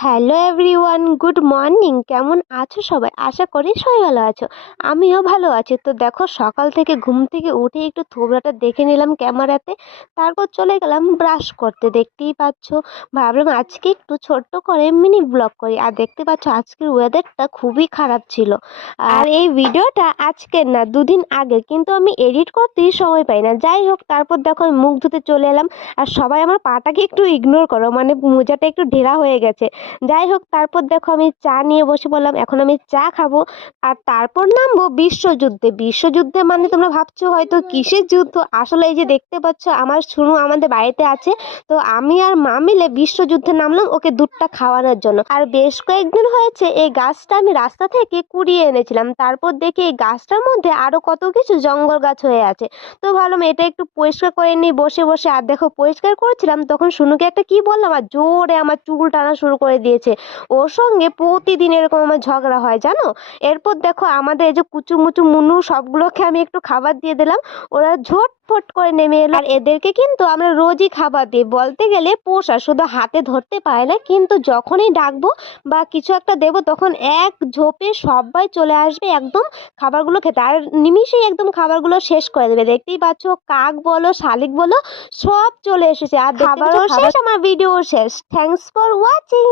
Hello everyone, good morning. কেমন আছো সবাই? আশা করি সবাই ভালো আছো। আমিও ভালো আছি। তো দেখো, সকাল থেকে ঘুম থেকে উঠে একটু থোবড়াটা দেখে নিলাম ক্যামেরাতে। তারপর চলে গেলাম ব্রাশ করতে। দেখতেই পাচ্ছ, ভাবলাম আজকে একটু ছোট্ট করে মিনি ব্লগ করি। আর দেখতে পাচ্ছ আজকের ওয়েদারটা খুবই খারাপ ছিল। আর এই ভিডিওটা আজকের না, দুদিন আগের, কিন্তু আমি এডিট করতেই সময় পাই না। যাই হোক, তারপর দেখো আমি মুখ ধুতে চলে এলাম। আর সবাই আমার পাটাকে একটু ইগনোর করো, মানে মোজাটা একটু ঢেলা হয়ে গেছে। যাই হোক, তারপর দেখো আমি চা নিয়ে বসে পড়লাম। এখন আমি চা খাবো। আর তারপর নামবো বিশ্বযুদ্ধে। বিশ্বযুদ্ধে মানে তোমরা ভাবছো হয়তো কিসের যুদ্ধ। আসলে এই যে দেখতে পাচ্ছ আমার শুনু আমাদের বাড়িতে আছে। তো আমি আর মা মিলে বিশ্বযুদ্ধে নামলাম ওকে দুধটা খাওয়ানোর জন্য। আর বেশ কয়েকদিন হয়েছে এই গাছটা আমি রাস্তা থেকে কুড়িয়ে এনেছিলাম। তারপর দেখি এই গাছটার মধ্যে আরো কত কিছু জঙ্গল গাছ হয়ে আছে। তো ভাবলাম এটা একটু পরিষ্কার করে নিই বসে বসে। আর দেখো, পরিষ্কার করছিলাম তখন শুনুকে একটা কি বললাম, আর জোরে আমার চুল টানা শুরু করে দিয়েছে। ওর সঙ্গে প্রতিদিন এরকম আমার ঝগড়া হয় জানো। এরপর দেখো আমাদের এই যে কুচুমুচু মুনু সবগুলোকে আমি একটু খাবার দিয়ে দিলাম। ওরা ঝটফট করে নেমে এলো। আর এদেরকে কিন্তু আমরা রোজই খাবার দিই, বলতে গেলে পোষা, শুধু হাতে ধরতে পারে না, কিন্তু যখনই ডাকবো বা কিছু একটা দেবো তখন এক ঝোপে সবাই চলে আসবে একদম খাবারগুলো খেতে। আর নিমিষেই একদম খাবারগুলো শেষ করে দেবে। দেখতেই পাচ্ছ, কাক বলো শালিক বলো সব চলে এসেছে। আর খাবারও শেষ, আমার ভিডিও শেষ। Thanks for watching.